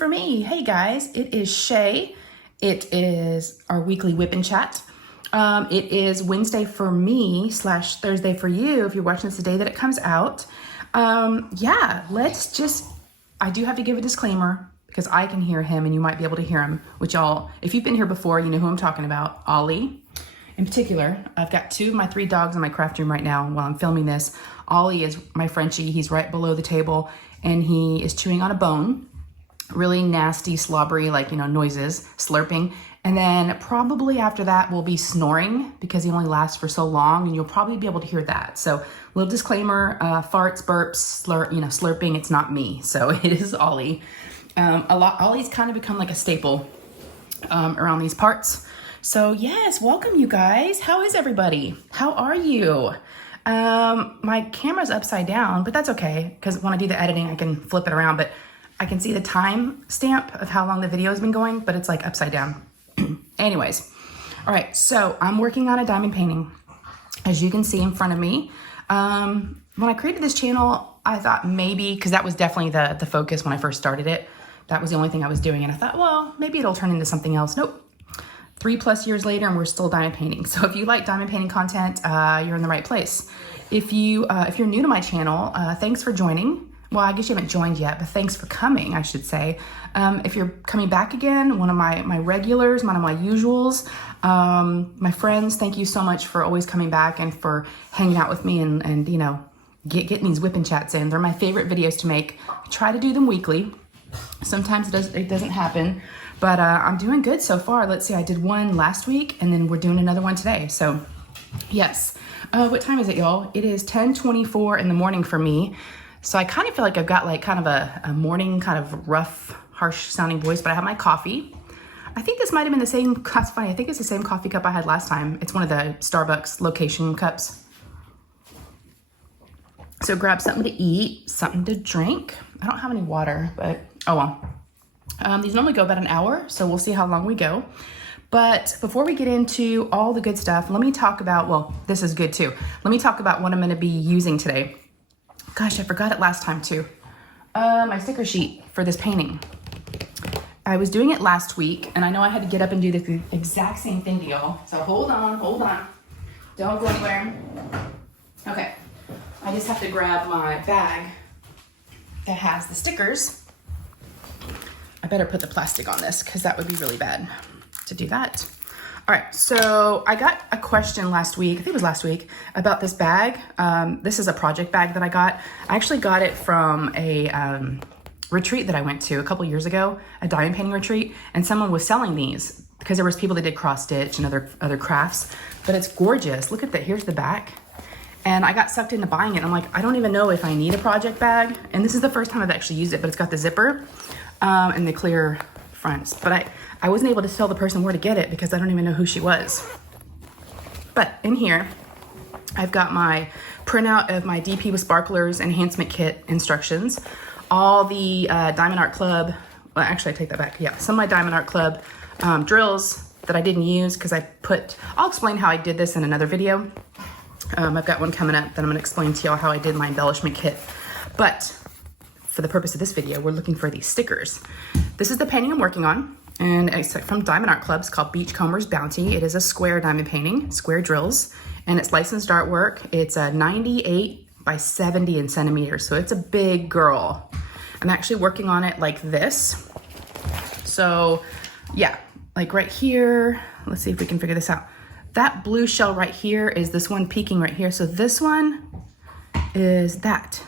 for me. Hey guys, it is Shay. It is our weekly whip and chat. It is Wednesday for me / Thursday for you if you're watching this the day that it comes out. Yeah, I do have to give a disclaimer because I can hear him and you might be able to hear him, which y'all, if you've been here before, you know who I'm talking about, Ollie. In particular, I've got 2 of my 3 dogs in my craft room right now while I'm filming this. Ollie is my Frenchie. He's right below the table and he is chewing on a bone. Really nasty, slobbery, noises, slurping. And then probably after that will be snoring because he only lasts for so long and you'll probably be able to hear that. So little disclaimer, farts, burps, slurping, it's not me. So it is Ollie. Ollie's kind of become like a staple around these parts. So yes, welcome you guys. How is everybody? How are you? My camera's upside down, but that's okay because when I do the editing, I can flip it around, but I can see the time stamp of how long the video has been going, but it's like upside down. Anyways, all right, so I'm working on a diamond painting, as you can see in front of me. When I created this channel, I thought maybe, because that was definitely the focus when I first started it, that was the only thing I was doing, and I thought, well, maybe it'll turn into something else. Nope. 3+ years later, and we're still diamond painting. So if you like diamond painting content, you're in the right place. If you're new to my channel, thanks for joining. Well, I guess you haven't joined yet, but thanks for coming, I should say. If you're coming back again, one of my regulars, one of my usuals, my friends, thank you so much for always coming back and for hanging out with me and getting these whip and chats in. They're my favorite videos to make. I try to do them weekly. Sometimes it doesn't happen, but I'm doing good so far. Let's see, I did one last week and then we're doing another one today. So yes, what time is it, y'all? It is 10:24 in the morning for me. So I kind of feel like I've got like kind of a morning kind of rough, harsh sounding voice, but I have my coffee. I think this might have been the same, that's funny, I think it's the same coffee cup I had last time. It's one of the Starbucks location cups. So grab something to eat, something to drink. I don't have any water, but oh well. These normally go about an hour, so we'll see how long we go. But before we get into all the good stuff, let me talk about, well, this is good too. Let me talk about what I'm gonna be using today. Gosh, I forgot it last time too. My sticker sheet for this painting. I was doing it last week and I know I had to get up and do the exact same thing to y'all. So hold on. Don't go anywhere. Okay, I just have to grab my bag that has the stickers. I better put the plastic on this because that would be really bad to do that. All right, so I got a question last week, I think it was last week, about this bag. This is a project bag that I got. I actually got it from a retreat that I went to a couple years ago, a diamond painting retreat, and someone was selling these because there was people that did cross stitch and other crafts, but it's gorgeous. Look at that, here's the back. And I got sucked into buying it. And I'm like, I don't even know if I need a project bag. And this is the first time I've actually used it, but it's got the zipper and the clear fronts. But I wasn't able to tell the person where to get it because I don't even know who she was. But in here, I've got my printout of my DP with Sparklers Enhancement Kit instructions. All the Diamond Art Club, well, actually I take that back. Yeah, some of my Diamond Art Club drills that I didn't use because I'll explain how I did this in another video. I've got one coming up that I'm gonna explain to y'all how I did my embellishment kit. But for the purpose of this video, we're looking for these stickers. This is the painting I'm working on. And it's from Diamond Art Club. It's called Beachcomber's Bounty. It is a square diamond painting, square drills, and it's licensed artwork. It's a 98 by 70 in centimeters, so it's a big girl. I'm actually working on it like this. So yeah, like right here, let's see if we can figure this out. That blue shell right here is this one peeking right here. So this one is that.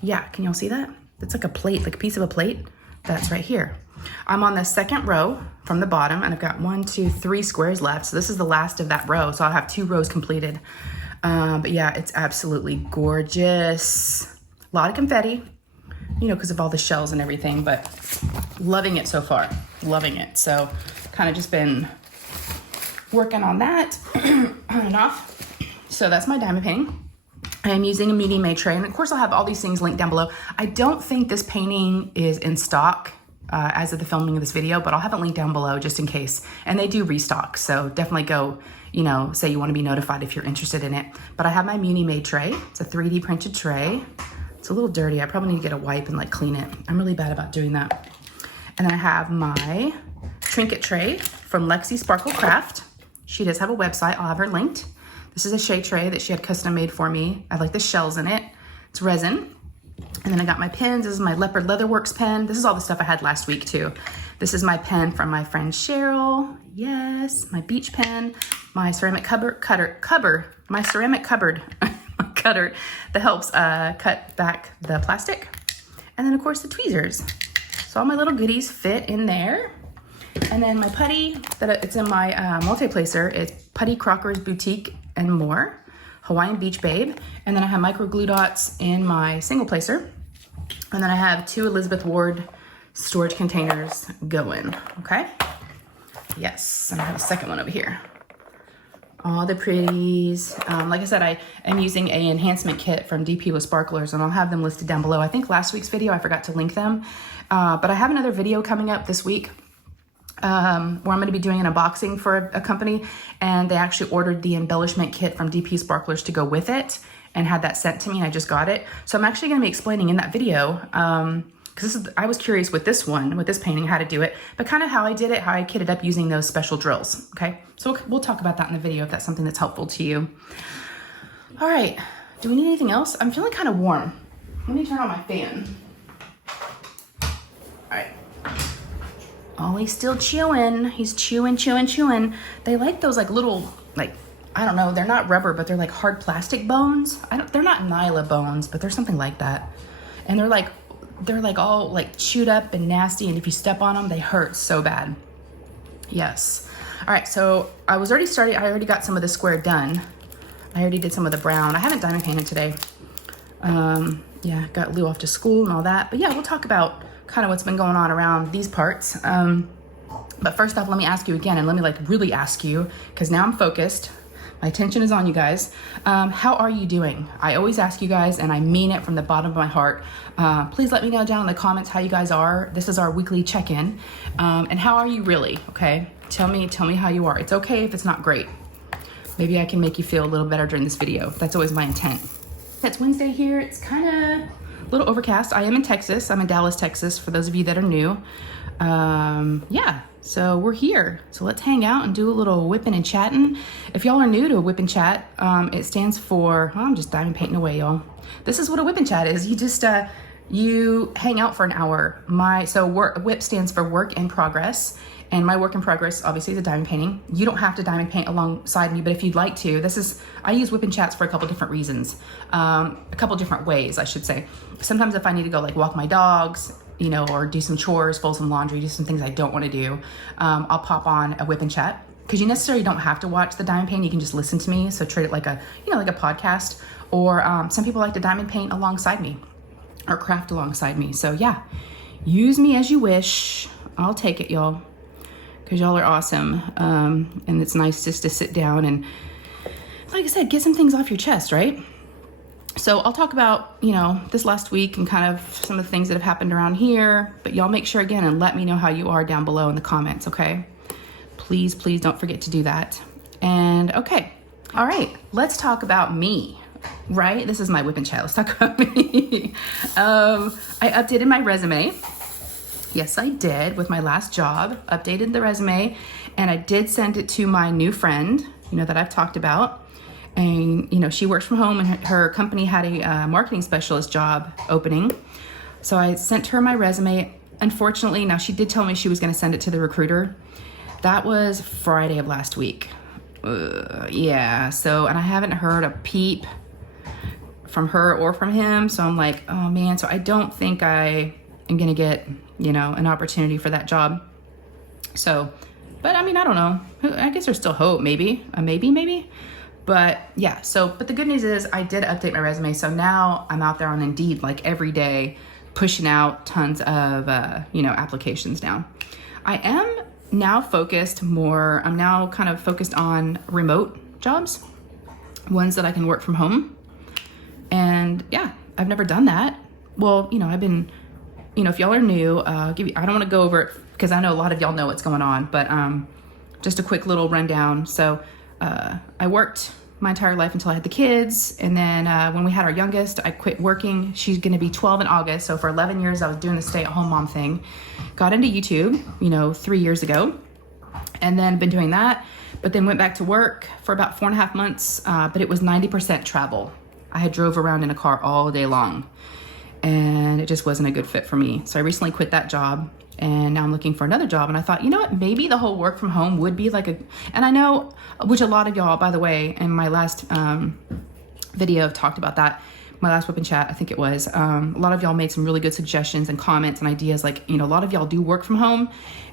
Yeah, can y'all see that? It's like a plate, like a piece of a plate. That's right here. I'm on the second row from the bottom and I've got 1, 2, 3 squares left. So this is the last of that row. So I'll have 2 rows completed. But yeah, it's absolutely gorgeous. A lot of confetti, because of all the shells and everything, but loving it so far, loving it. So kind of just been working on that on and off. So that's my diamond painting. I'm using a Munimade tray, and of course I'll have all these things linked down below. I don't think this painting is in stock as of the filming of this video, but I'll have it linked down below just in case. And they do restock, so definitely go, say you want to be notified if you're interested in it. But I have my Munimade tray. It's a 3D printed tray. It's a little dirty. I probably need to get a wipe and clean it. I'm really bad about doing that. And then I have my Trinket tray from Lexi Sparkle Craft. She does have a website. I'll have her linked. This is a Shay tray that she had custom made for me. I like the shells in it. It's resin. And then I got my pens. This is my Leopard Leatherworks pen. This is all the stuff I had last week too. This is my pen from my friend Cheryl. Yes, my beach pen, my ceramic my ceramic cupboard cutter that helps cut back the plastic. And then of course the tweezers. So all my little goodies fit in there. And then my putty, it's in my multi-placer, is Putty Crocker's Boutique and More, Hawaiian Beach Babe. And then I have micro glue dots in my single placer. And then I have 2 Elizabeth Ward storage containers going, okay? Yes, and I have a second one over here. All the pretties. Like I said, I am using a enhancement kit from DP with Sparklers, and I'll have them listed down below. I think last week's video, I forgot to link them. But I have another video coming up this week where I'm going to be doing an unboxing for a company, and they actually ordered the embellishment kit from DP Sparklers to go with it and had that sent to me, and I just got it. So I'm actually going to be explaining in that video, because I was curious with this one, with this painting, how to do it, but kind of how I did it, how I kitted up using those special drills, okay? So we'll talk about that in the video if that's something that's helpful to you. All right, do we need anything else? I'm feeling kind of warm. Let me turn on my fan. All right. Ollie's still chewing. He's chewing. They like those like little, like, I don't know, they're not rubber, but they're like hard plastic bones. They're not Nyla bones, but they're something like that. And they're like all like chewed up and nasty, and if you step on them, they hurt so bad. Yes. All right, so I already got some of the square done. I already did some of the brown. I haven't diamond painted today. Yeah, got Lou off to school and all that. But yeah, we'll talk about kind of what's been going on around these parts. But first off, let me ask you again, and let me like really ask you, because now I'm focused. My attention is on you guys. How are you doing? I always ask you guys, and I mean it from the bottom of my heart. Please let me know down in the comments how you guys are. This is our weekly check-in. And how are you really, okay? Tell me how you are. It's okay if it's not great. Maybe I can make you feel a little better during this video. That's always my intent. It's Wednesday here. It's kind of a little overcast. I am in Texas. I'm in Dallas, Texas, for those of you that are new. Yeah, so we're here. So let's hang out and do a little whipping and chatting. If y'all are new to a whip and chat, it stands for, I'm just diamond painting away, y'all. This is what a whip and chat is. You just, you hang out for an hour. WIP stands for work in progress. And my work in progress, obviously, is a diamond painting. You don't have to diamond paint alongside me, but if you'd like to, I use whip and chats for a couple different reasons. A couple different ways, I should say. Sometimes if I need to go like walk my dogs, you know, or do some chores, fold some laundry, do some things I don't want to do, I'll pop on a whip and chat. Because you necessarily don't have to watch the diamond paint, you can just listen to me. So treat it like a, like a podcast. Or some people like to diamond paint alongside me or craft alongside me. So yeah, use me as you wish. I'll take it, y'all. Because y'all are awesome. And it's nice just to sit down and, like I said, get some things off your chest, right? So I'll talk about, this last week and kind of some of the things that have happened around here. But y'all make sure again and let me know how you are down below in the comments, okay? Please don't forget to do that. And okay, all right, let's talk about me, right? This is my whip and chat. Let's talk about me. I updated my resume. Yes, I did with my last job, updated the resume, and I did send it to my new friend, that I've talked about. And, she works from home and her company had a marketing specialist job opening. So I sent her my resume. Unfortunately, now she did tell me she was going to send it to the recruiter. That was Friday of last week. Yeah, so, and I haven't heard a peep from her or from him. So I'm like, oh man, so I don't think I am going to get, an opportunity for that job. So, but I mean, I don't know. I guess there's still hope, maybe. Maybe. But yeah, but the good news is I did update my resume. So now I'm out there on Indeed like every day, pushing out tons of, applications now. I am now I'm now kind of focused on remote jobs, ones that I can work from home. And yeah, I've never done that. Well, I've been, if y'all are new, I don't want to go over it because I know a lot of y'all know what's going on, but just a quick little rundown. So I worked my entire life until I had the kids. And then when we had our youngest, I quit working. She's gonna be 12 in August. So for 11 years, I was doing the stay-at-home mom thing. Got into YouTube, 3 years ago. And then been doing that, but then went back to work for about 4.5 months, but it was 90% travel. I had drove around in a car all day long, and it just wasn't a good fit for me. So I recently quit that job, and now I'm looking for another job. And I thought, you know what, maybe the whole work from home would be like and I know, which a lot of y'all, by the way, in my last video have talked about that, my last whip and chat, I think it was, a lot of y'all made some really good suggestions and comments and ideas. Like, a lot of y'all do work from home,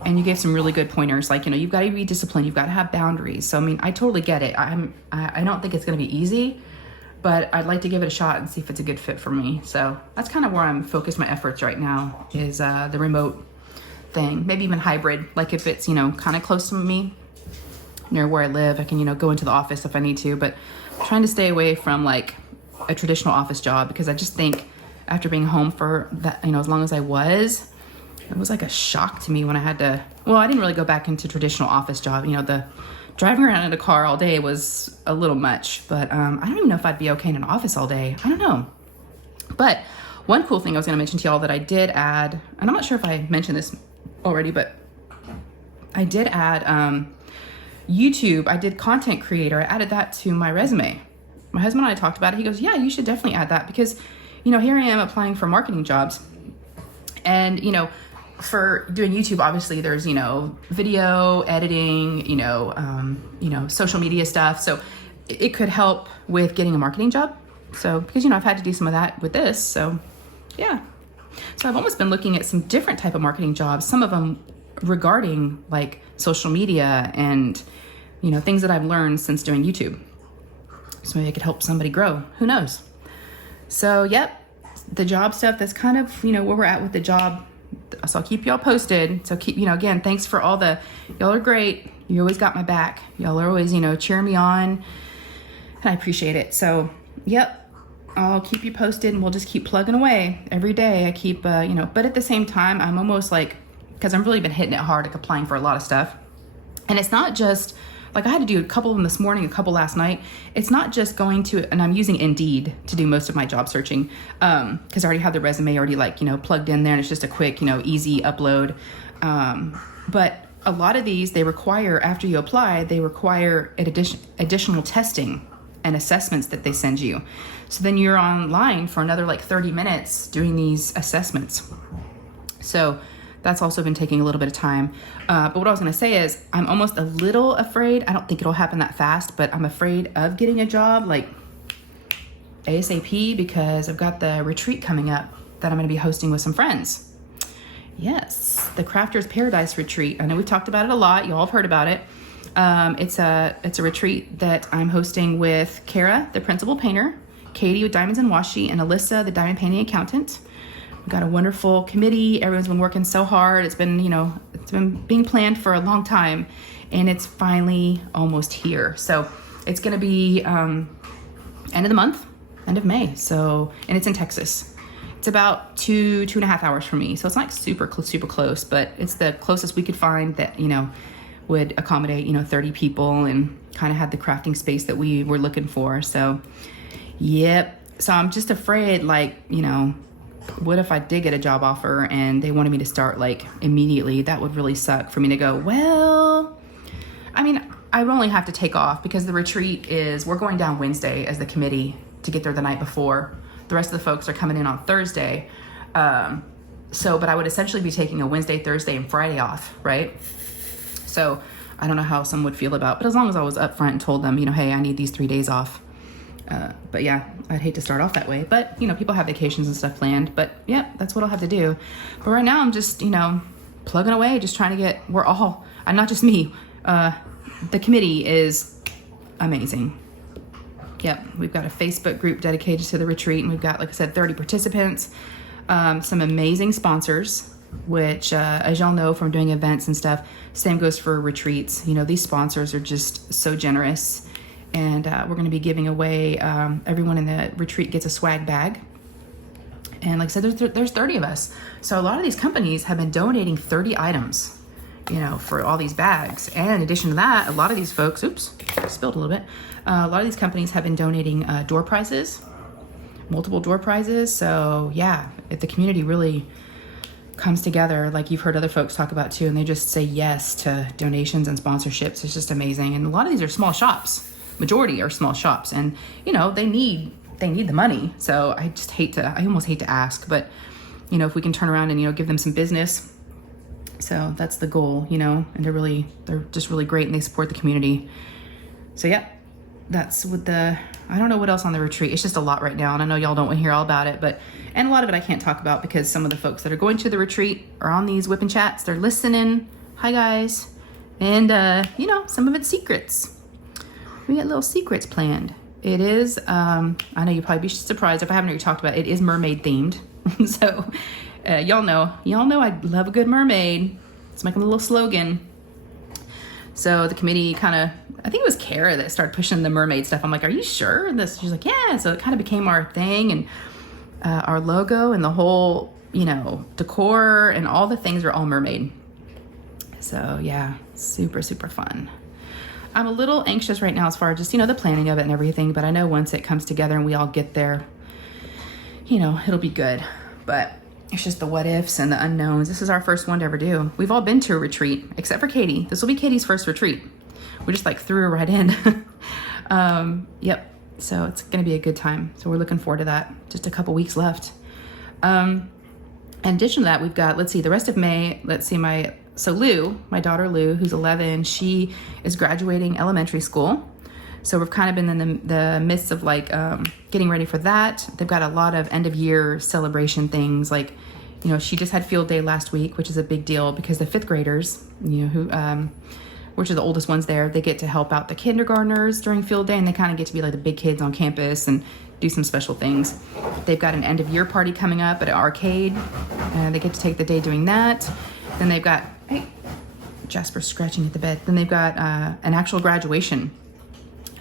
and you gave some really good pointers. Like, you've got to be disciplined. You've got to have boundaries. So, I totally get it. I don't think it's going to be easy, but I'd like to give it a shot and see if it's a good fit for me. So that's kind of where I'm focused my efforts right now, is the remote thing, maybe even hybrid. Like if it's, kind of close to me, near where I live, I can, go into the office if I need to, but I'm trying to stay away from like a traditional office job, because I just think after being home for that, as long as I was, it was like a shock to me when I had to, I didn't really go back into traditional office job. The driving around in a car all day was a little much, but I don't even know if I'd be okay in an office all day. I don't know. But one cool thing I was going to mention to y'all that I did add, and I'm not sure if I mentioned this already, but I did add YouTube. I did content creator. I added that to my resume. My husband and I talked about it. He goes, yeah, you should definitely add that, because, here I am applying for marketing jobs. And, for doing YouTube, obviously there's, video editing, social media stuff. So it could help with getting a marketing job. So, because, I've had to do some of that with this. So, yeah. So I've almost been looking at some different type of marketing jobs, some of them regarding like social media and, things that I've learned since doing YouTube. So maybe I could help somebody grow. Who knows? So, yep, the job stuff, that's kind of, where we're at with the job. So I'll keep y'all posted. So keep, again, thanks for all y'all are great. You always got my back. Y'all are always, cheering me on. And I appreciate it. So, yep, I'll keep you posted, and we'll just keep plugging away every day. I keep, but at the same time, I'm almost like, because I've really been hitting it hard, like applying for a lot of stuff. And it's not just, like I had to do a couple of them this morning, a couple last night. It's not just going to, and I'm using Indeed to do most of my job searching, because I already have the resume already plugged in there, and it's just a quick, easy upload. But a lot of these, they require, after you apply, they require additional testing and assessments that they send you. So then you're online for another like 30 minutes doing these assessments. So that's also been taking a little bit of time. But what I was gonna say is I'm almost a little afraid. I don't think it'll happen that fast, but I'm afraid of getting a job like ASAP, because I've got the retreat coming up that I'm gonna be hosting with some friends. Yes, the Crafter's Paradise retreat. I know we've talked about it a lot. Y'all have heard about it. It's a retreat that I'm hosting with Kara, the principal painter, Katie with Diamonds and Washi, and Alyssa, the diamond painting accountant. We've got a wonderful committee. Everyone's been working so hard. It's been, it's been being planned for a long time, and it's finally almost here. So it's going to be end of the month, end of May. So, and it's in Texas. It's about 2.5 hours from me. So it's not super close, but it's the closest we could find that, would accommodate, 30 people and kind of had the crafting space that we were looking for. So, yep. So I'm just afraid, like, what if I did get a job offer and they wanted me to start like immediately? That would really suck for me to go, well, I mean, I would only have to take off, because the retreat we're going down Wednesday as the committee to get there the night before. The rest of the folks are coming in on Thursday. But I would essentially be taking a Wednesday, Thursday, and Friday off, right? So I don't know how some would feel about, but as long as I was upfront and told them, hey, I need these 3 days off. But yeah, I'd hate to start off that way, but people have vacations and stuff planned, but yeah, that's what I'll have to do. But right now I'm just, plugging away, just trying to get, and not just me, the committee is amazing. Yep. We've got a Facebook group dedicated to the retreat, and we've got, like I said, 30 participants, some amazing sponsors, which, as y'all know from doing events and stuff, same goes for retreats. These sponsors are just so generous. And we're going to be giving away, everyone in the retreat gets a swag bag. And like I said, there's 30 of us. So a lot of these companies have been donating 30 items. you know, for all these bags. And in addition to that, a lot of these folks, oops, spilled a little bit. A lot of these companies have been donating door prizes, multiple door prizes. So yeah, if the community really comes together, like you've heard other folks talk about too, and they just say yes to donations and sponsorships, it's just amazing. And a lot of these are small shops. Majority are small shops, and you know, they need the money. So I almost hate to ask, but you know, if we can turn around and, you know, give them some business. So that's the goal, you know, and they're just really great, and they support the community. So yeah, that's what I don't know what else on the retreat. It's just a lot right now, and I know y'all don't want to hear all about it, and a lot of it I can't talk about because some of the folks that are going to the retreat are on these whipping chats. They're listening. Hi guys. And you know, some of it's secrets. We got little secrets planned. It is, I know you'll probably be surprised if I haven't already talked about it. It is mermaid themed. So y'all know I love a good mermaid. It's like a little slogan. So the committee kind of, I think it was Kara that started pushing the mermaid stuff. I'm like, are you sure? And she's like, yeah. So it kind of became our thing, and our logo and the whole, you know, decor and all the things are all mermaid. So yeah, super, super fun. I'm a little anxious right now as far as just, you know, the planning of it and everything, but I know once it comes together and we all get there, you know, it'll be good. But it's just the what ifs and the unknowns. This is our first one to ever do. We've all been to a retreat, except for Katie. This will be Katie's first retreat. We just like threw her right in. Yep. So it's going to be a good time. So we're looking forward to that. Just a couple weeks left. In addition to that, we've got, let's see, the rest of May, so Lou, my daughter Lou, who's 11, she is graduating elementary school. So we've kind of been in the midst of like getting ready for that. They've got a lot of end of year celebration things. Like, you know, she just had field day last week, which is a big deal because the fifth graders, you know, who, which are the oldest ones there, they get to help out the kindergartners during field day, and they kind of get to be like the big kids on campus and do some special things. They've got an end of year party coming up at an arcade, and they get to take the day doing that. Then they've got, hey, Jasper's scratching at the bed. Then they've got an actual graduation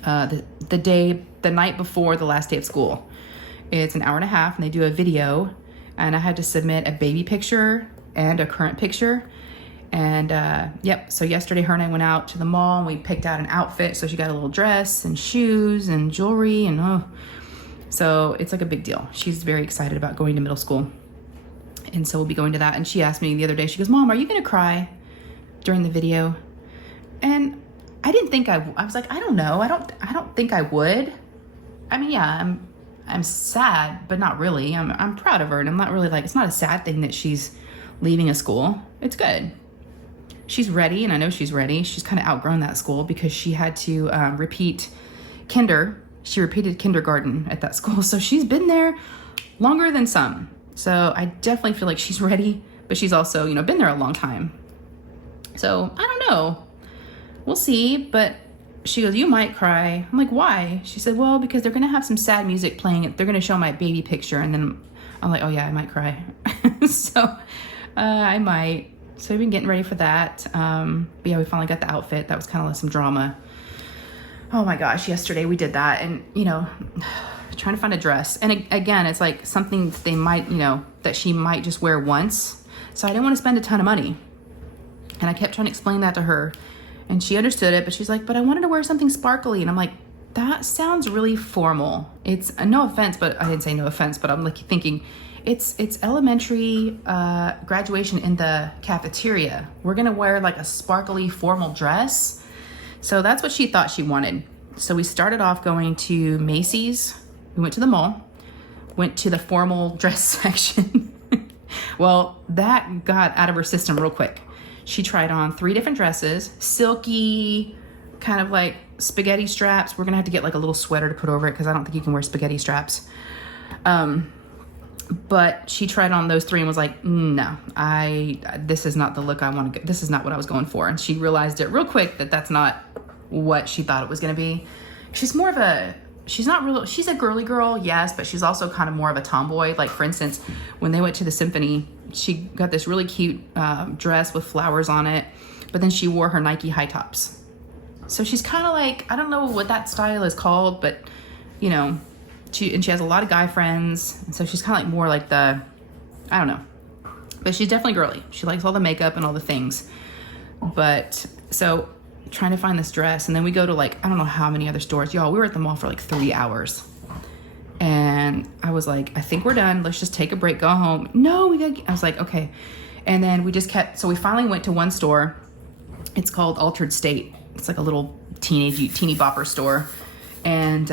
the night before the last day of school. It's an hour and a half, and they do a video, and I had to submit a baby picture and a current picture. And yep, so yesterday her and I went out to the mall, and we picked out an outfit. So she got a little dress and shoes and jewelry, and so it's like a big deal. She's very excited about going to middle school. And so we'll be going to that. And she asked me the other day, she goes, Mom, are you gonna cry during the video? And I didn't think I was like, I don't know. I don't think I would. I mean, yeah, I'm sad, but not really. I'm proud of her, and I'm not really like, it's not a sad thing that she's leaving a school. It's good. She's ready, and I know she's ready. She's kind of outgrown that school because she had to repeat She repeated kindergarten at that school. So she's been there longer than some. So I definitely feel like she's ready, but she's also, you know, been there a long time. So I don't know. We'll see. But she goes, you might cry. I'm like, why? She said, well, because they're going to have some sad music playing. They're going to show my baby picture. And then I'm like, oh yeah, I might cry. So I might. So we've been getting ready for that. But yeah, we finally got the outfit. That was kind of like some drama. Oh my gosh, yesterday we did that, and you know, trying to find a dress. And again, it's like something that they might, you know, that she might just wear once. So I didn't want to spend a ton of money. And I kept trying to explain that to her, and she understood it, but she's like, but I wanted to wear something sparkly. And I'm like, that sounds really formal. It's no offense, but I didn't say no offense, but I'm like thinking, it's elementary graduation in the cafeteria. We're gonna wear like a sparkly formal dress. So that's what she thought she wanted. So we started off going to Macy's. We went to the mall, went to the formal dress section. Well, that got out of her system real quick. She tried on 3 different dresses, silky, kind of like spaghetti straps. We're gonna have to get like a little sweater to put over it because I don't think you can wear spaghetti straps. But she tried on those 3 and was like, no, this is not the look I want to get. This is not what I was going for. And she realized it real quick that that's not what she thought it was going to be. She's a girly girl, yes, but she's also kind of more of a tomboy. Like for instance, when they went to the symphony, she got this really cute dress with flowers on it, but then she wore her Nike high tops. So she's kind of like, I don't know what that style is called, but you know, she has a lot of guy friends, and so she's kind of like more like I don't know, but she's definitely girly. She likes all the makeup and all the things. But so trying to find this dress, and then we go to like, I don't know how many other stores. Y'all, we were at the mall for like 3 hours. And I was like, I think we're done. Let's just take a break, go home. No, I was like, okay. And then we just kept, so we finally went to one store. It's called Altered State. It's like a little teeny bopper store. And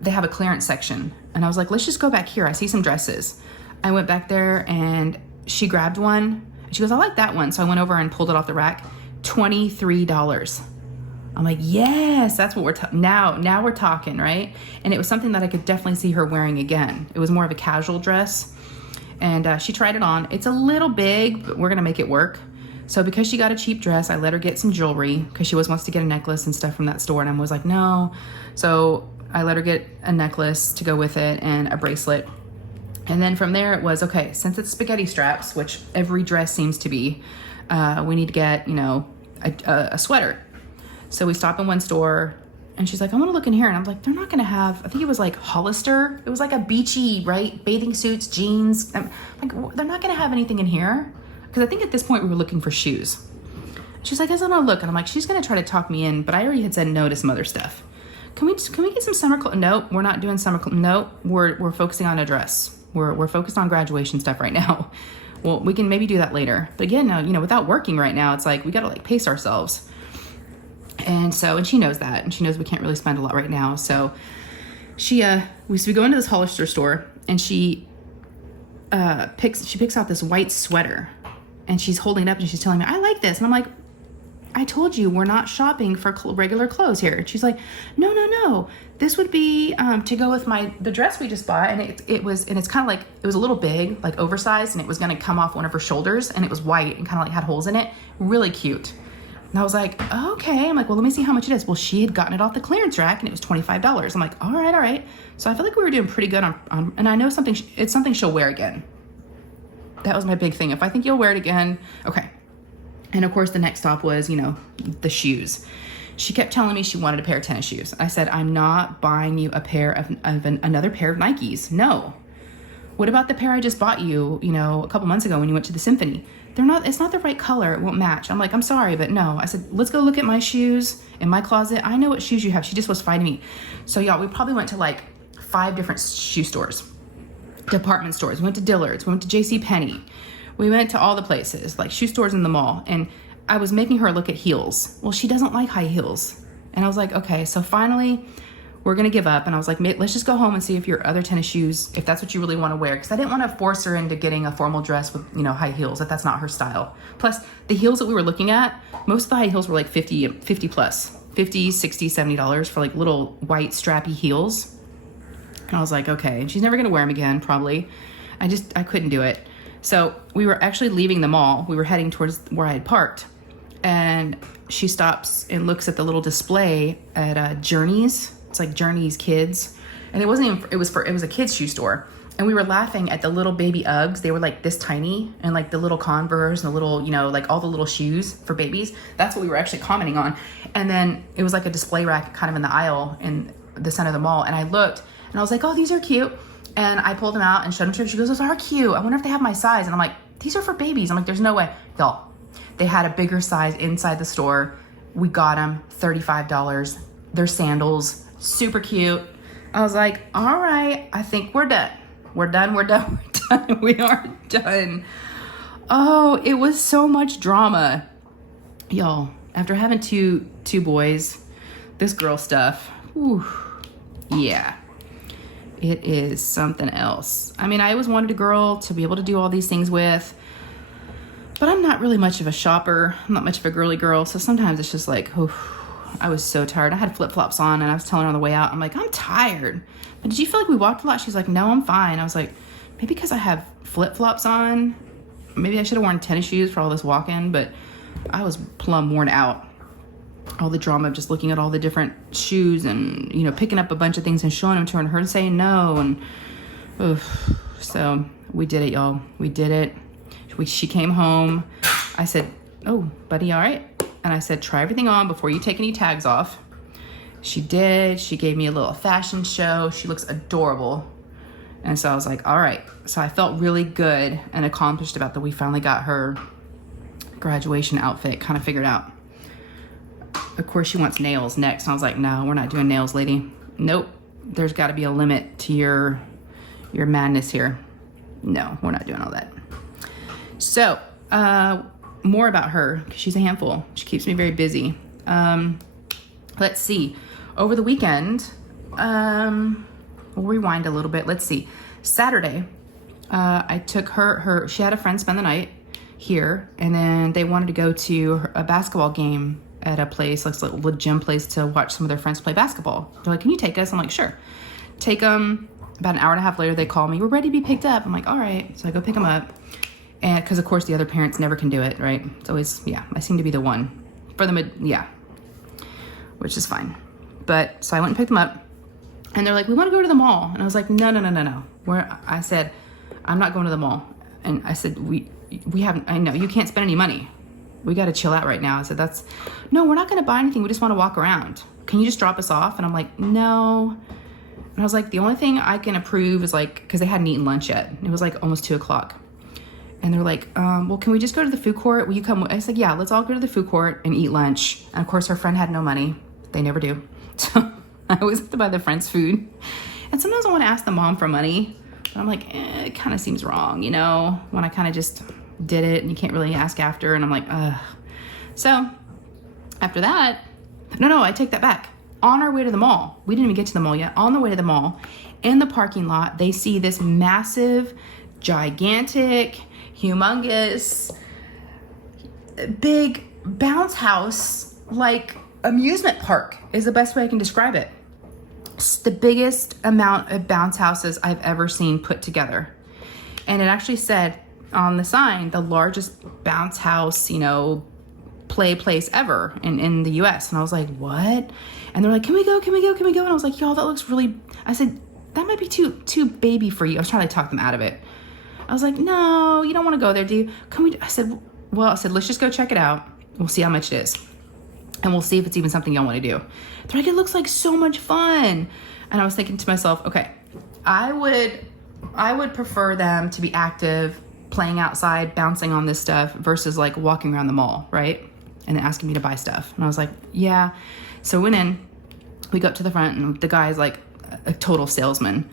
they have a clearance section. And I was like, let's just go back here. I see some dresses. I went back there and she grabbed one. She goes, I like that one. So I went over and pulled it off the rack. $23. I'm like, yes, that's what we're now we're talking, right? And it was something that I could definitely see her wearing again. It was more of a casual dress. And she tried it on. It's a little big, but we're gonna make it work. So because she got a cheap dress, I let her get some jewelry because she always wants to get a necklace and stuff from that store. And I was like, no. So I let her get a necklace to go with it and a bracelet. And then from there it was, okay, since it's spaghetti straps, which every dress seems to be, we need to get, you know, a sweater. So we stop in one store and she's like, I want to look in here. And I'm like, they're not going to have, I think it was like Hollister. It was like a beachy, right? Bathing suits, jeans. I'm like, they're not going to have anything in here. Because I think at this point we were looking for shoes. She's like, I just want to look. And I'm like, she's going to try to talk me in, but I already had said no to some other stuff. Can we get some summer clothes? Nope, we're not doing summer clothes. Nope, we're focusing on a dress. We're focused on graduation stuff right now. Well, we can maybe do that later. But again, now, you know, without working right now, it's like, we got to like pace ourselves. And she knows that, and she knows we can't really spend a lot right now. So we go into this Hollister store, and she picks out this white sweater, and she's holding it up and she's telling me, I like this. And I'm like, I told you we're not shopping for regular clothes here. And she's like, no, this would be to go with the dress we just bought. And it's kind of like, it was a little big, like oversized, and it was going to come off one of her shoulders, and it was white and kind of like had holes in it. Really cute. And I was like, okay. I'm like, well, let me see how much it is. Well, she had gotten it off the clearance rack and it was $25. I'm like, all right. So I feel like we were doing pretty good on and I know it's something she'll wear again. That was my big thing. If I think you'll wear it again, okay. And of course the next stop was, you know, the shoes. She kept telling me she wanted a pair of tennis shoes. I said, I'm not buying you a pair of another pair of Nikes. No. What about the pair I just bought you, you know, a couple months ago when you went to the symphony? It's not the right color. It won't match. I'm like, I'm sorry, but no. I said, let's go look at my shoes in my closet. I know what shoes you have. She just was fighting me. So y'all, we probably went to like 5 different shoe stores, department stores. We went to Dillard's. We went to JCPenney. We went to all the places, like shoe stores in the mall. And I was making her look at heels. Well, she doesn't like high heels. And I was like, okay, so finally we're going to give up. And I was like, let's just go home and see if your other tennis shoes, if that's what you really want to wear. Because I didn't want to force her into getting a formal dress with, you know, high heels. That's not her style. Plus, the heels that we were looking at, most of the high heels were like 50 plus. $50, $60, $70 for like little white strappy heels. And I was like, okay. And she's never going to wear them again, probably. I couldn't do it. So we were actually leaving the mall. We were heading towards where I had parked. And she stops and looks at the little display at Journeys. It's like Journeys Kids. And it wasn't even, it was a kids shoe store. And we were laughing at the little baby Uggs. They were like this tiny, and like the little Converse and the little, you know, like all the little shoes for babies. That's what we were actually commenting on. And then it was like a display rack kind of in the aisle in the center of the mall. And I looked and I was like, oh, these are cute. And I pulled them out and showed them to her. She goes, those are cute. I wonder if they have my size. And I'm like, these are for babies. I'm like, there's no way. Y'all, they had a bigger size inside the store. We got them, $35. They're sandals, super cute. I was like, all right, I think we're done. We're done. We are done. Oh, it was so much drama. Y'all, after having two boys, this girl stuff, whew, yeah. It is something else. I mean, I always wanted a girl to be able to do all these things with, but I'm not really much of a shopper. I'm not much of a girly girl. So sometimes it's just like, oh, I was so tired. I had flip-flops on and I was telling her on the way out, I'm like, I'm tired. But did you feel like we walked a lot? She's like, no, I'm fine. I was like, maybe because I have flip-flops on. Maybe I should have worn tennis shoes for all this walking, but I was plumb worn out. All the drama of just looking at all the different shoes and, you know, picking up a bunch of things and showing them to her and her saying no. And oof. So we did it, y'all. We did it. She came home. I said, oh, buddy, all right? And I said, try everything on before you take any tags off. She did. She gave me a little fashion show. She looks adorable. And so I was like, all right. So I felt really good and accomplished about that we finally got her graduation outfit kind of figured out. Of course, she wants nails next. And I was like, no, we're not doing nails, lady. Nope. There's got to be a limit to your madness here. No, we're not doing all that. So, more about her, because she's a handful. She keeps me very busy. Let's see. Over the weekend, we'll rewind a little bit. Let's see. Saturday, I took her, she had a friend spend the night here, and then they wanted to go to a basketball game at a place, like a little gym place, to watch some of their friends play basketball. They're like, can you take us? I'm like, sure. Take them. About an hour and a half later, they call me. We're ready to be picked up. I'm like, all right. So I go pick them up. And because, of course, the other parents never can do it, right? It's always, yeah, I seem to be the one for the yeah, which is fine. But so I went and picked them up. And they're like, we want to go to the mall. And I was like, no. I said, I'm not going to the mall. And I said, we haven't, I know, you can't spend any money. We got to chill out right now. I said, no, we're not going to buy anything. We just want to walk around. Can you just drop us off? And I'm like, no. And I was like, the only thing I can approve is like, because they hadn't eaten lunch yet. It was like almost 2:00. And they're like, well, can we just go to the food court? Will you come? I said, yeah, let's all go to the food court and eat lunch. And of course, her friend had no money. They never do. So I always have to buy their friends food. And sometimes I want to ask the mom for money. But I'm like, it kind of seems wrong, you know, when I kind of just did it and you can't really ask after. And I'm like, ugh. So after that, no, I take that back. On our way to the mall, we didn't even get to the mall yet. On the way to the mall, in the parking lot, they see this massive, gigantic, humongous, big bounce house, like amusement park is the best way I can describe it. It's the biggest amount of bounce houses I've ever seen put together. And it actually said on the sign, the largest bounce house, you know, play place ever in the US. And I was like, what? And they're like, can we go? And I was like, y'all, that looks really, I said, that might be too baby for you. I was trying to talk them out of it. I was like, no, you don't want to go there, do you? I said, let's just go check it out. We'll see how much it is. And we'll see if it's even something y'all want to do. They're like, it looks like so much fun. And I was thinking to myself, okay, I would prefer them to be active, playing outside, bouncing on this stuff versus like walking around the mall, right? And then asking me to buy stuff. And I was like, yeah. So we went in, we go up to the front, and the guy's like a total salesman.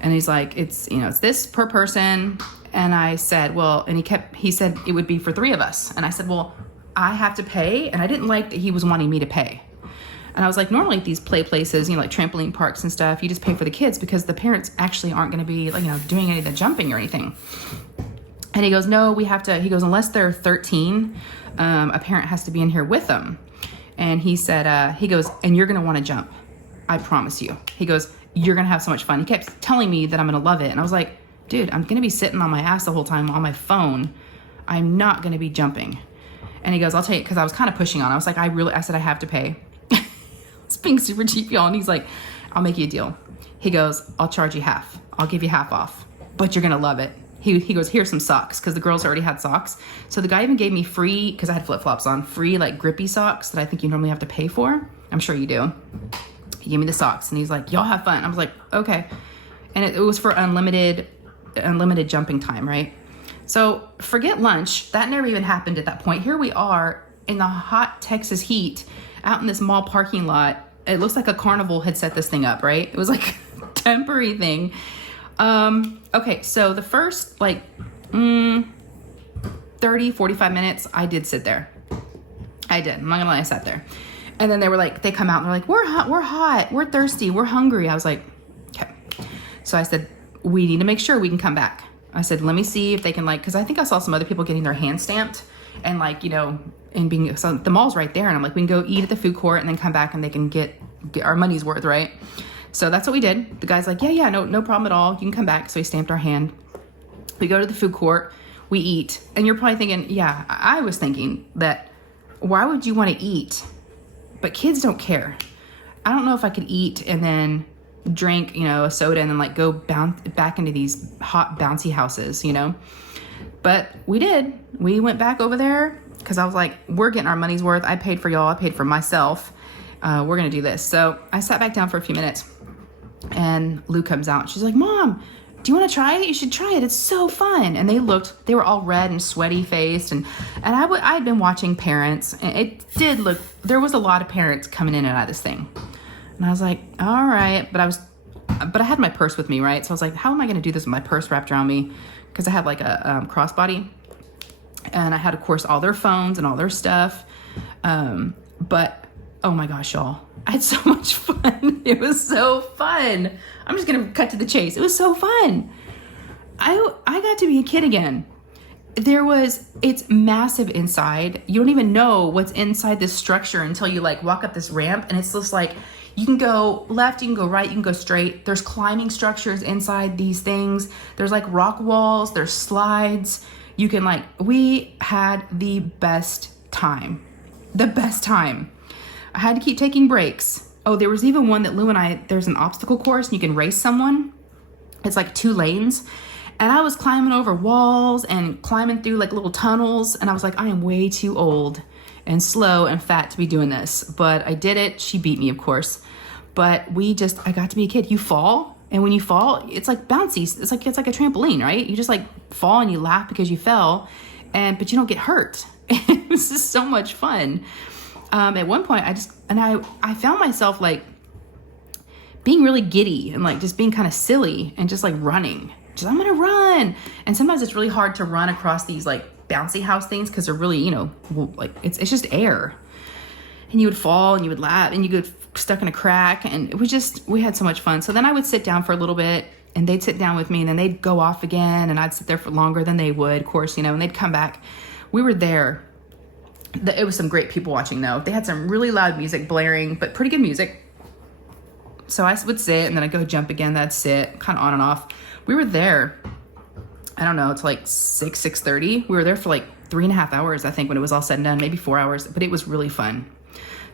And he's like, it's this per person. And I said, well, and he said it would be for 3 of us. And I said, well, I have to pay. And I didn't like that he was wanting me to pay. And I was like, normally at these play places, you know, like trampoline parks and stuff, you just pay for the kids because the parents actually aren't going to be like, you know, doing any of the jumping or anything. And he goes, no, we have to, he goes, unless they're 13, a parent has to be in here with them. And he said, he goes, and you're going to want to jump. I promise you. He goes, you're going to have so much fun. He kept telling me that I'm going to love it. And I was like, dude, I'm going to be sitting on my ass the whole time on my phone. I'm not going to be jumping. And he goes, I'll tell you, because I was kind of pushing on. I was like, I said, I have to pay. It's being super cheap, y'all. And he's like, I'll make you a deal. He goes, I'll charge you half. I'll give you half off, but you're going to love it. He goes, here's some socks, because the girls already had socks. So the guy even gave me free, because I had flip-flops on, free like grippy socks that I think you normally have to pay for. I'm sure you do. He gave me the socks, and he's like, y'all have fun. I was like, okay. And it was for unlimited jumping time, right? So forget lunch. That never even happened at that point. Here we are in the hot Texas heat out in this mall parking lot. It looks like a carnival had set this thing up, right? It was like a temporary thing. Okay, so the first like 30, 45 minutes, I did sit there. I did. I'm not gonna lie, I sat there. And then they come out and they're like, we're hot, we're thirsty, we're hungry. I was like, okay. So I said, we need to make sure we can come back. I said, let me see if they can because I think I saw some other people getting their hands stamped and so the mall's right there. And I'm like, we can go eat at the food court and then come back and they can get our money's worth, right? So that's what we did. The guy's like, yeah, no problem at all. You can come back. So he stamped our hand. We go to the food court, we eat. And you're probably thinking, yeah, I was thinking that why would you want to eat? But kids don't care. I don't know if I could eat and then drink, a soda and then go back into these hot bouncy houses, But we did. We went back over there because I was like, we're getting our money's worth. I paid for y'all. I paid for myself. We're going to do this. So I sat back down for a few minutes and Lou comes out. She's like, Mom, do you want to try it? You should try it. It's so fun. And they were all red and sweaty faced. And I had been watching parents, and it did look, there was a lot of parents coming in and out of this thing. And I was like, all right, but I had my purse with me, right? So I was like, how am I going to do this with my purse wrapped around me? Because I had like a crossbody, and I had, of course, all their phones and all their stuff. But oh my gosh, y'all, I had so much fun. It was so fun. I'm just going to cut to the chase. It was so fun. I got to be a kid again. It's massive inside. You don't even know what's inside this structure until you like walk up this ramp, and it's just like, you can go left, you can go right, you can go straight. There's climbing structures inside these things. There's like rock walls, there's slides. You can we had the best time. The best time. I had to keep taking breaks. Oh, there was even one that there's an obstacle course and you can race someone. It's like 2 lanes. And I was climbing over walls and climbing through like little tunnels. And I was like, I am way too old and slow and fat to be doing this. But I did it. She beat me, of course. But I got to be a kid. You fall. And when you fall, it's like bouncy. It's like a trampoline, right? You just like fall and you laugh because you fell, but you don't get hurt. It was just so much fun. At one point, I found myself like being really giddy and like just being kind of silly and just like running. I'm gonna run. And sometimes it's really hard to run across these like bouncy house things because they're really, like it's just air. And you would fall and you would laugh and you get stuck in a crack, and we had so much fun. So then I would sit down for a little bit and they'd sit down with me, and then they'd go off again, and I'd sit there for longer than they would, of course, and they'd come back. We were there. It was some great people watching though. They had some really loud music blaring, but pretty good music. So I would sit and then I'd go jump again. That'd sit kind of on and off. We were there, I don't know, it's like 6:30. We were there for like 3.5 hours, I think, when it was all said and done, maybe 4 hours, but it was really fun.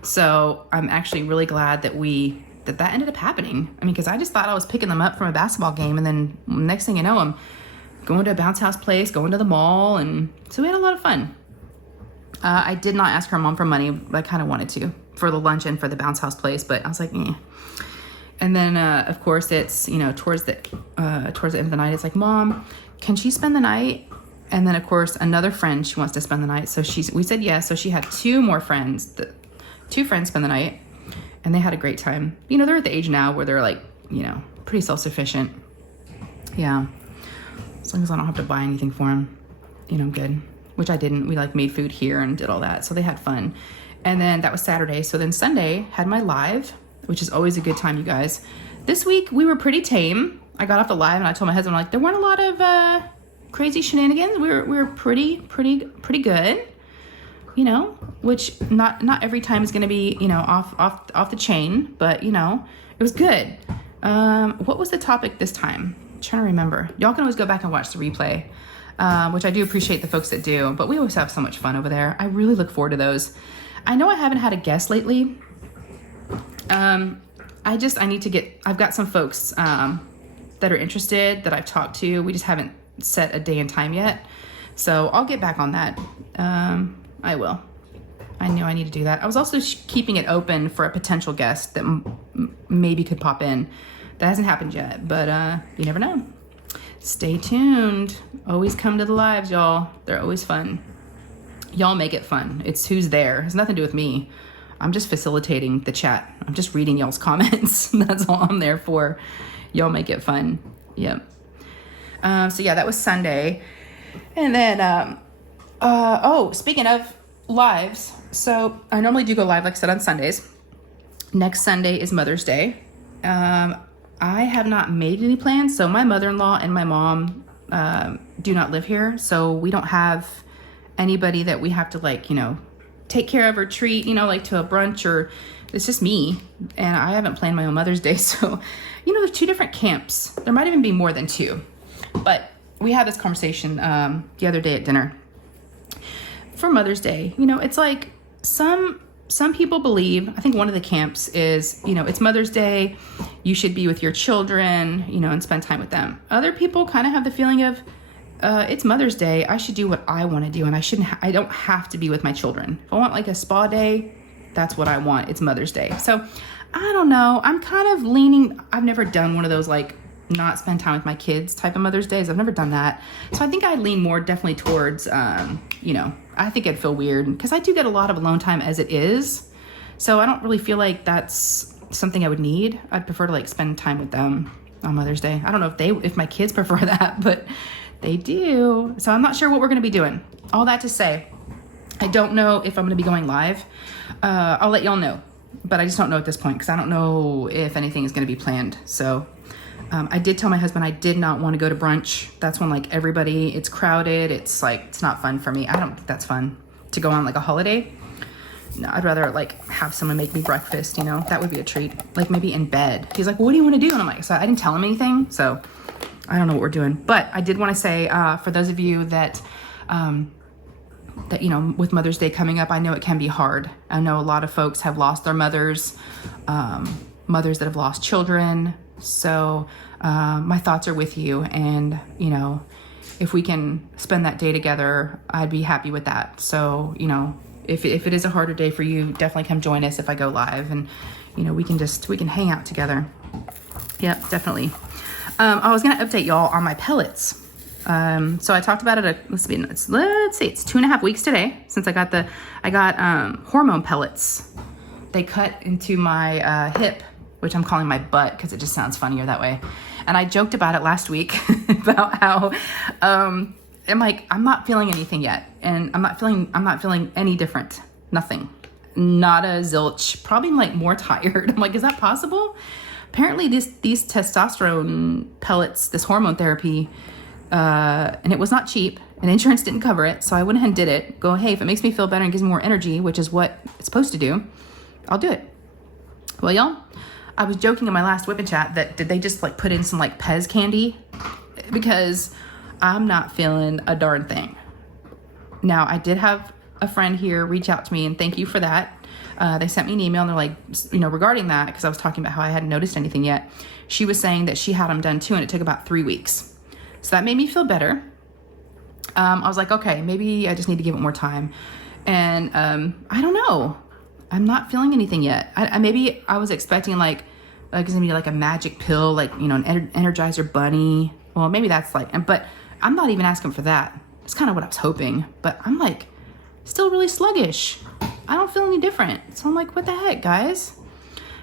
So I'm actually really glad that that ended up happening. I mean, because I just thought I was picking them up from a basketball game, and then next thing you know, I'm going to a bounce house place, going to the mall, and so we had a lot of fun. I did not ask her mom for money, but I kind of wanted to for the lunch and for the bounce house place, but I was like, eh. And then, of course, it's, towards the end of the night, it's like, Mom, can she spend the night? And then, of course, another friend, she wants to spend the night. So we said yes. So she had 2 more friends, 2 friends spend the night, and they had a great time. They're at the age now where they're like, pretty self-sufficient. Yeah. As long as I don't have to buy anything for them, good. Which I didn't. We made food here and did all that. So they had fun. And then that was Saturday. So then Sunday had my live, which is always a good time, you guys. This week we were pretty tame. I got off the live and I told my husband, there weren't a lot of crazy shenanigans. We were pretty good, which not every time is going to be, off the chain, but it was good. What was the topic this time? I'm trying to remember. Y'all can always go back and watch the replay. Which I do appreciate the folks that do, but we always have so much fun over there. I really look forward to those. I know I haven't had a guest lately. I've got some folks, that are interested that I've talked to. We just haven't set a day and time yet. So I'll get back on that. I will. I know I need to do that. I was also keeping it open for a potential guest that maybe could pop in. That hasn't happened yet, but, you never know. Stay tuned. Always come to the lives, y'all. They're always fun. Y'all make it fun. It's who's there. It has nothing to do with me. I'm just facilitating the chat. I'm just reading y'all's comments. That's all I'm there for. Y'all make it fun. Yep. So yeah, that was Sunday. And then, speaking of lives, so I normally do go live, like I said, on Sundays. Next Sunday is Mother's Day. I have not made any plans. So my mother-in-law and my mom do not live here. So we don't have anybody that we have to take care of or treat, to a brunch, or it's just me. And I haven't planned my own Mother's Day. So, there's 2 different camps. There might even be more than 2. But we had this conversation the other day at dinner. For Mother's Day, it's like some people believe, I think one of the camps is, it's Mother's Day, you should be with your children, and spend time with them. Other people kind of have the feeling of, it's Mother's Day, I should do what I want to do, and I don't have to be with my children. If I want a spa day, that's what I want. It's Mother's Day. So I don't know. I'm kind of leaning, I've never done one of those not spend time with my kids type of Mother's Days. I've never done that. So I think I'd lean more definitely towards, you know, I think it'd feel weird because I do get a lot of alone time as it is. So I don't really feel like that's something I would need. I'd prefer to like spend time with them on Mother's Day. I don't know if my kids prefer that, but they do. So I'm not sure what we're going to be doing. All that to say, I don't know if I'm going to be going live. I'll let y'all know, but I just don't know at this point because I don't know if anything is going to be planned. So I did tell my husband I did not want to go to brunch. That's when like everybody, it's crowded. It's like, it's not fun for me. I don't think that's fun to go on like a holiday. No, I'd rather like have someone make me breakfast, you know, that would be a treat. Like maybe in bed. He's like, well, what do you want to do? And I'm like, so I didn't tell him anything. So I don't know what we're doing, but I did want to say, for those of you that, you know, with Mother's Day coming up, I know it can be hard. I know a lot of folks have lost their mothers, mothers that have lost children. So my thoughts are with you. And, you know, if we can spend that day together, I'd be happy with that. So, you know, if it is a harder day for you, definitely come join us if I go live and, you know, we can hang out together. Yep, definitely. I was going to update y'all on my pellets. So I talked about it, let's see, it's 2.5 weeks today since I got hormone pellets. They cut into my hip, which I'm calling my butt because it just sounds funnier that way. And I joked about it last week about how, I'm like, I'm not feeling anything yet. And I'm not feeling any different. Nothing. Not a zilch. Probably like more tired. I'm like, is that possible? Apparently these testosterone pellets, this hormone therapy, and it was not cheap and insurance didn't cover it. So I went ahead and did it. Go, hey, if it makes me feel better and gives me more energy, which is what it's supposed to do, I'll do it. Well, y'all, I was joking in my last whip and chat that did they just like put in some like Pez candy? Because I'm not feeling a darn thing. Now, I did have a friend here reach out to me and thank you for that. They sent me an email and they're like, you know, regarding that, because I was talking about how I hadn't noticed anything yet. She was saying that she had them done too and it took about 3 weeks. So that made me feel better. I was like, okay, maybe I just need to give it more time. And I don't know. I'm not feeling anything yet. Maybe I was expecting like it's gonna be like a magic pill, like, you know, an Energizer bunny. Well, maybe that's like, but I'm not even asking for that. It's kind of what I was hoping, but I'm like still really sluggish. I don't feel any different. So I'm like, what the heck, guys?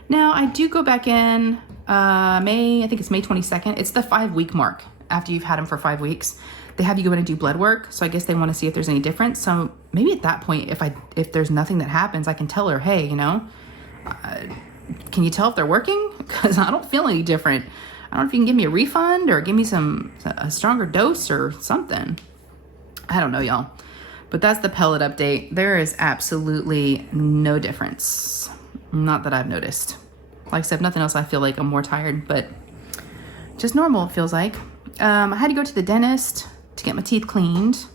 Now I do go back in I think it's May 22nd. It's the 5-week mark after you've had them for 5 weeks. They have you go in and do blood work. So I guess they want to see if there's any difference. So maybe at that point, if there's nothing that happens, I can tell her, hey, you know, can you tell if they're working? Because I don't feel any different. I don't know if you can give me a refund or give me a stronger dose or something. I don't know, y'all. But that's the pellet update. There is absolutely no difference. Not that I've noticed. Like I said, if nothing else, I feel like I'm more tired, but just normal, it feels like. I had to go to the dentist to get my teeth cleaned.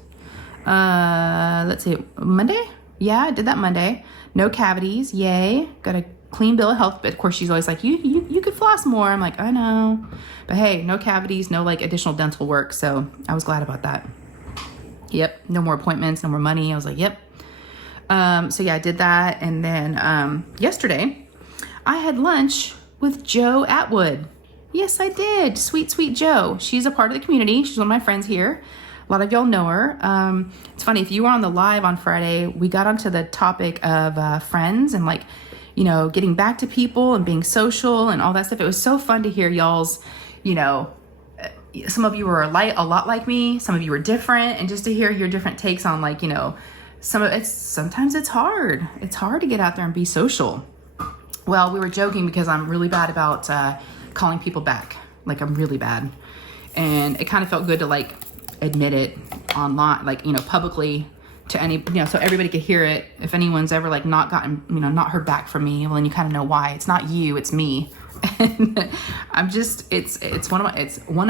Let's see, Monday? Yeah, I did that Monday. No cavities, yay. Got a clean bill of health, but of course she's always like, you could floss more. I'm like, I know. But hey, no cavities, no like additional dental work. So I was glad about that. Yep, no more appointments, no more money. I was like, yep. So yeah, I did that. And then yesterday, I had lunch with Joe Atwood. Yes, I did. Sweet, sweet Joe. She's a part of the community. She's one of my friends here. A lot of y'all know her. It's funny, if you were on the live on Friday, we got onto the topic of friends and like, you know, getting back to people and being social and all that stuff. It was so fun to hear y'all's, you know, some of you were a lot like me. Some of you were different. And just to hear your different takes on like, you know, sometimes it's hard. It's hard to get out there and be social. Well, we were joking because I'm really bad about calling people back. Like I'm really bad. And it kind of felt good to like admit it online, like, you know, publicly to any, you know, so everybody could hear it. If anyone's ever like not gotten, you know, not heard back from me, well, then you kind of know why. It's not you, it's me. And I'm just, it's one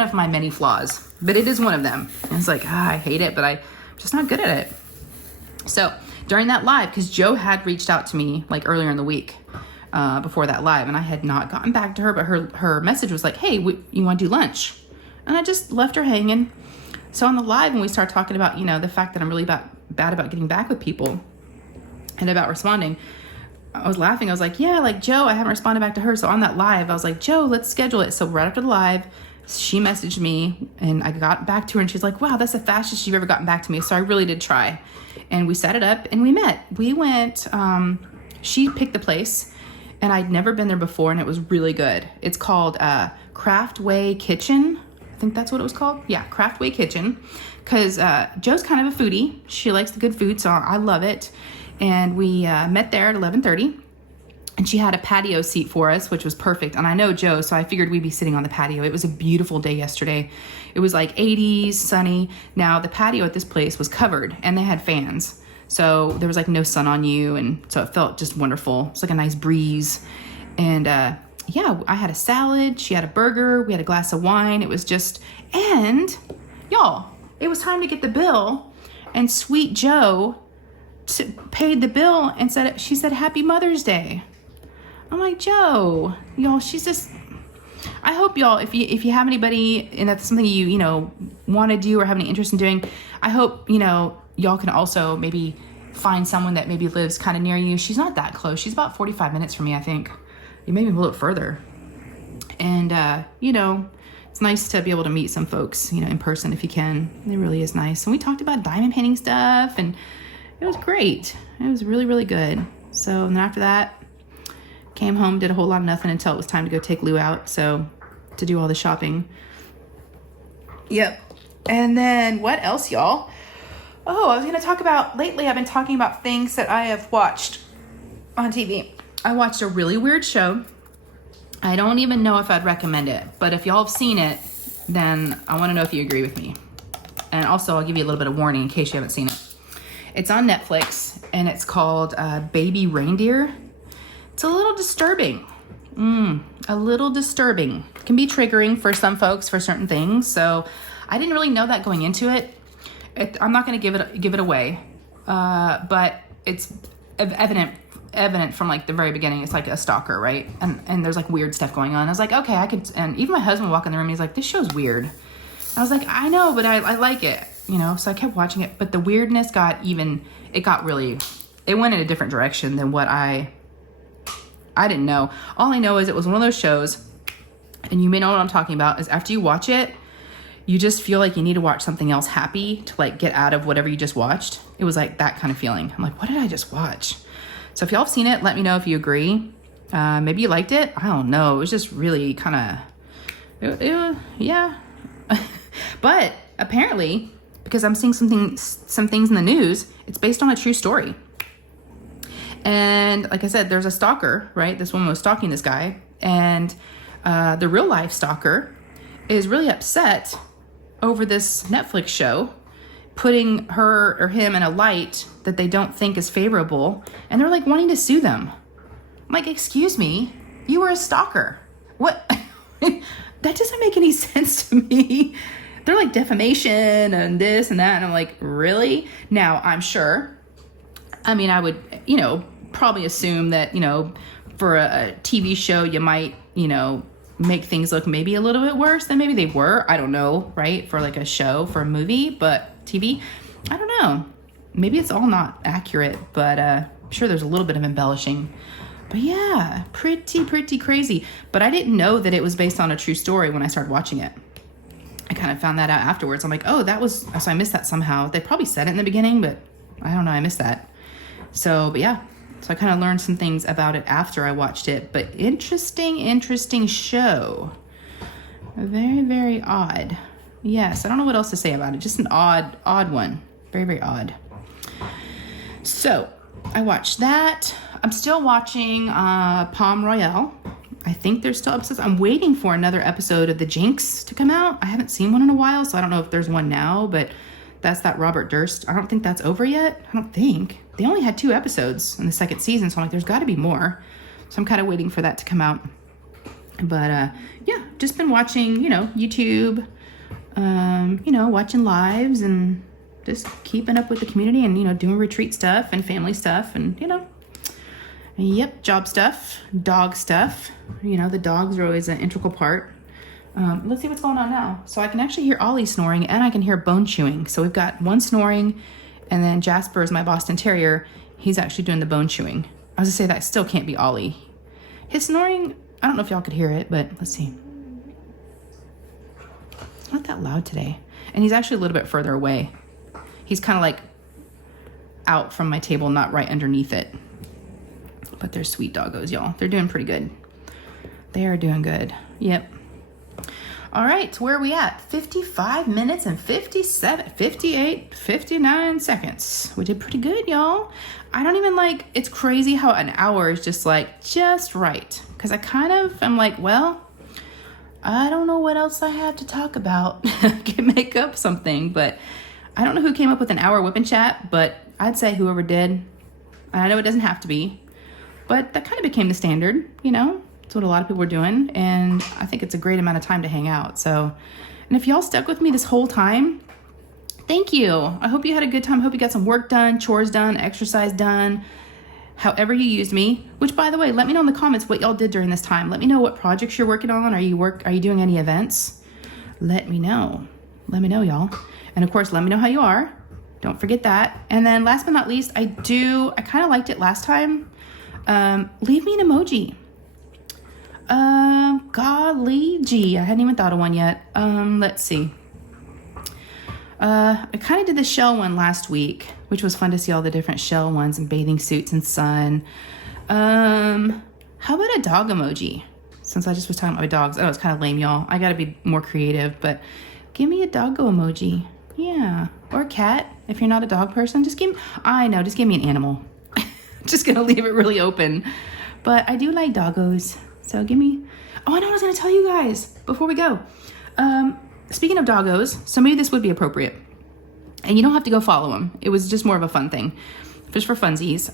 of my many flaws, but it is one of them. And it's like, I hate it, but I'm just not good at it. So during that live, because Joe had reached out to me like earlier in the week, before that live, and I had not gotten back to her, but her message was like, hey, you want to do lunch? And I just left her hanging. So on the live, when we started talking about, you know, the fact that I'm really bad about getting back with people and about responding, I was laughing. I was like, yeah, like Joe, I haven't responded back to her. So on that live, I was like, Joe, let's schedule it. So right after the live, she messaged me and I got back to her and she's like, wow, that's the fastest you've ever gotten back to me. So I really did try. And we set it up and we met. We went, she picked the place and I'd never been there before and it was really good. It's called Craftway Kitchen. I think that's what it was called. Yeah, Craftway Kitchen. Because Joe's kind of a foodie. She likes the good food, so I love it. And we met there at 11:30. And she had a patio seat for us, which was perfect. And I know Joe, so I figured we'd be sitting on the patio. It was a beautiful day yesterday. It was like 80s, sunny. Now, the patio at this place was covered, and they had fans. So there was like no sun on you, and so it felt just wonderful. It's like a nice breeze. And yeah, I had a salad. She had a burger. We had a glass of wine. It was just, and y'all, it was time to get the bill. And sweet Joe paid the bill and she said, Happy Mother's Day. I'm like, Joe, y'all, she's just, I hope y'all, if you have anybody and that's something you know, want to do or have any interest in doing, I hope, you know, y'all can also maybe find someone that maybe lives kind of near you. She's not that close. She's about 45 minutes from me, I think. Maybe a little further. And, you know, it's nice to be able to meet some folks, you know, in person if you can. It really is nice. And we talked about diamond painting stuff and it was great. It was really, really good. So, and then after that, came home, did a whole lot of nothing until it was time to go take Lou out. So to do all the shopping. Yep. And then what else, y'all? Oh, I was going to talk about, lately I've been talking about things that I have watched on TV. I watched a really weird show. I don't even know if I'd recommend it, but if y'all have seen it, then I want to know if you agree with me. And also I'll give you a little bit of warning in case you haven't seen it. It's on Netflix and it's called Baby Reindeer. It's a little disturbing. A little disturbing. It can be triggering for some folks for certain things. So I didn't really know that going into it. I'm not going to give it away, but it's evident from like the very beginning. It's like a stalker, right? And there's like weird stuff going on. I was like, okay, I could. And even my husband walked in the room. He's like, this show's weird. I was like, I know, but I like it, you know. So I kept watching it, but the weirdness got really. It went in a different direction than what I didn't know. All I know is it was one of those shows, and you may know what I'm talking about, is after you watch it, you just feel like you need to watch something else happy to like get out of whatever you just watched. It was like that kind of feeling. I'm like, what did I just watch? So if y'all have seen it, let me know if you agree. Maybe you liked it. I don't know. It was just really kind of, yeah. But apparently, because I'm seeing some things in the news, it's based on a true story. And like I said, there's a stalker, right? This woman was stalking this guy, and the real life stalker is really upset over this Netflix show, putting her or him in a light that they don't think is favorable, and they're like wanting to sue them. I'm like, excuse me, you were a stalker. What? That doesn't make any sense to me. They're like defamation and this and that, and I'm like, really? Now, I'm sure, I mean, I would, you know, probably assume that, you know, for a TV show, you might, you know, make things look maybe a little bit worse than maybe they were. I don't know, right? For like a show, for a movie, but TV, I don't know. Maybe it's all not accurate, but I'm sure there's a little bit of embellishing. But yeah, pretty crazy. But I didn't know that it was based on a true story when I started watching it. I kind of found that out afterwards. I'm like, oh, so I missed that somehow. They probably said it in the beginning, but I don't know, I missed that. So, but yeah. So I kind of learned some things about it after I watched it. But interesting show. Very odd. Yes, I don't know what else to say about it. Just an odd one. Very odd. So I watched that. I'm still watching Palm Royale. I think there's still episodes. I'm waiting for another episode of The Jinx to come out. I haven't seen one in a while, so I don't know if there's one now, but that's that Robert Durst. I don't think that's over yet. I don't think. They only had 2 episodes in the second season, so I'm like, there's got to be more. So I'm kind of waiting for that to come out. But yeah, just been watching, you know, YouTube, you know, watching lives and just keeping up with the community and, you know, doing retreat stuff and family stuff and, you know, yep, job stuff, dog stuff. You know, the dogs are always an integral part. Let's see what's going on now. So I can actually hear Ollie snoring and I can hear Bone chewing. So we've got one snoring, and then Jasper is my Boston Terrier. He's actually doing the bone chewing. I was gonna say that still can't be Ollie. His snoring, I don't know if y'all could hear it, but let's see. It's not that loud today. And he's actually a little bit further away. He's kind of like out from my table, not right underneath it. But they're sweet doggos, y'all. They're doing pretty good. They are doing good. Yep. All right, where are we at? 55 minutes and 59 seconds. We did pretty good, y'all. I don't even like, it's crazy how an hour is just like, just right. Because I kind of am like, well, I don't know what else I have to talk about. I can make up something, but I don't know who came up with an hour whip and chat, but I'd say whoever did. I know it doesn't have to be, but that kind of became the standard, you know? That's what a lot of people were doing, and I think it's a great amount of time to hang out. So, and if y'all stuck with me this whole time, thank you. I hope you had a good time. I hope you got some work done, chores done, exercise done, however you used me. Which, by the way, let me know in the comments what y'all did during this time. Let me know what projects you're working on. Are you doing any events? Let me know. Let me know, y'all. And of course, let me know how you are. Don't forget that. And then last but not least, I kind of liked it last time. Leave me an emoji. Golly gee, I hadn't even thought of one yet. Let's see. I kind of did the shell one last week, which was fun to see all the different shell ones and bathing suits and sun. How about a dog emoji? Since I just was talking about my dogs. Oh, it's kind of lame, y'all. I gotta be more creative, but give me a doggo emoji. Yeah, or a cat. If you're not a dog person, just give me an animal. Just gonna leave it really open. But I do like doggos. So give me, oh, I know what I was gonna tell you guys before we go. Speaking of doggos, so maybe this would be appropriate. And you don't have to go follow them. It was just more of a fun thing, just for funsies.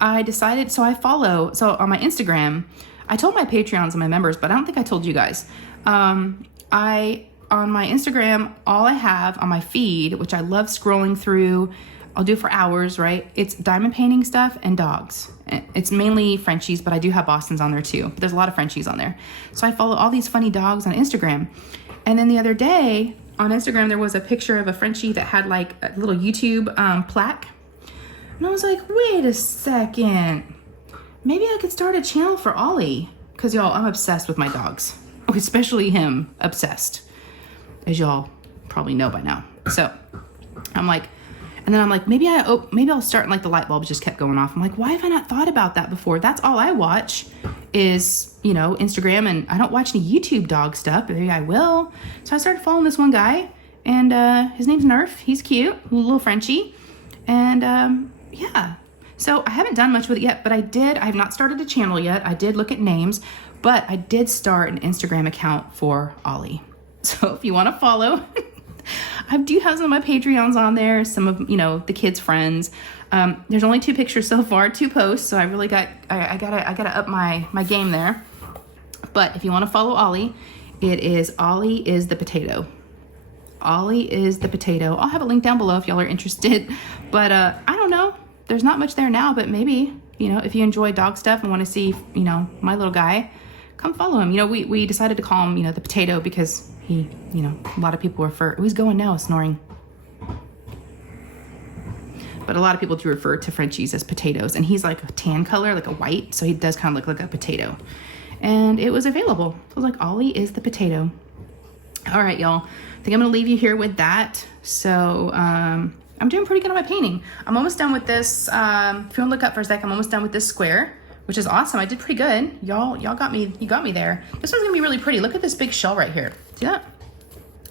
I decided, so on my Instagram, I told my Patreons and my members, but I don't think I told you guys. On my Instagram, all I have on my feed, which I love scrolling through, I'll do for hours, right? It's diamond painting stuff and dogs. It's mainly Frenchies, but I do have Bostons on there too. But there's a lot of Frenchies on there. So I follow all these funny dogs on Instagram. And then the other day on Instagram, there was a picture of a Frenchie that had like a little YouTube plaque. And I was like, wait a second. Maybe I could start a channel for Ollie. Because y'all, I'm obsessed with my dogs. Especially him, obsessed. As y'all probably know by now. So I'm like, and then I'm like, maybe I'll start, and like the light bulbs just kept going off. I'm like, why have I not thought about that before? That's all I watch is, you know, Instagram, and I don't watch any YouTube dog stuff, but maybe I will. So I started following this one guy, and his name's Nerf. He's cute, a little Frenchie. And yeah, so I haven't done much with it yet, but I have not started a channel yet. I did look at names, but I did start an Instagram account for Ollie. So if you want to follow, I do have some of my Patreons on there, some of, you know, the kids' friends. There's only 2 pictures so far, 2 posts, so I really gotta up my game there. But if you want to follow Ollie, it is Ollie is the Potato. Ollie is the Potato. I'll have a link down below if y'all are interested. But I don't know. There's not much there now, but maybe, you know, if you enjoy dog stuff and want to see, you know, my little guy, come follow him. You know, we decided to call him, you know, the Potato because he, you know, a lot of people refer, oh, he's going now, snoring. But a lot of people do refer to Frenchies as potatoes, and he's like a tan color, like a white, so he does kind of look like a potato. And it was available. So I was like, Ollie is the Potato. All right, y'all. I think I'm gonna leave you here with that. So I'm doing pretty good on my painting. I'm almost done with this. If you wanna look up for a sec, I'm almost done with this square, which is awesome. I did pretty good. Y'all got me, you got me there. This one's gonna be really pretty. Look at this big shell right here. See that?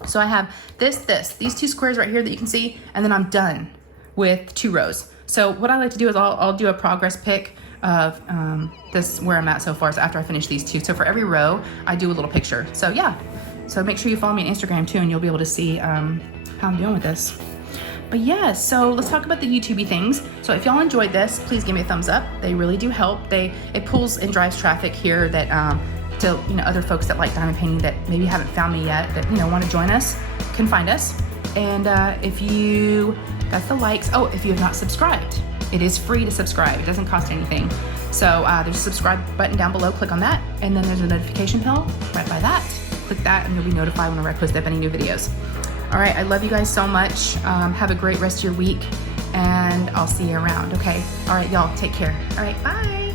So I have these 2 squares right here that you can see, and then I'm done with 2 rows. So what I like to do is I'll do a progress pic of this, where I'm at so far, so after I finish these 2. So for every row, I do a little picture. So yeah, so make sure you follow me on Instagram too, and you'll be able to see how I'm doing with this. But yeah, so let's talk about the YouTube-y things. So if y'all enjoyed this, please give me a thumbs up. They really do help. It pulls and drives traffic here that to, you know, other folks that like diamond painting that maybe haven't found me yet, that, you know, want to join us, can find us. And if you got the likes, oh, if you have not subscribed, it is free to subscribe. It doesn't cost anything. So there's a subscribe button down below. Click on that, and then there's a notification bell right by that. Click that, and you'll be notified whenever I post up any new videos. All right, I love you guys so much. Have a great rest of your week, and I'll see you around, okay? All right, y'all, take care. All right, bye.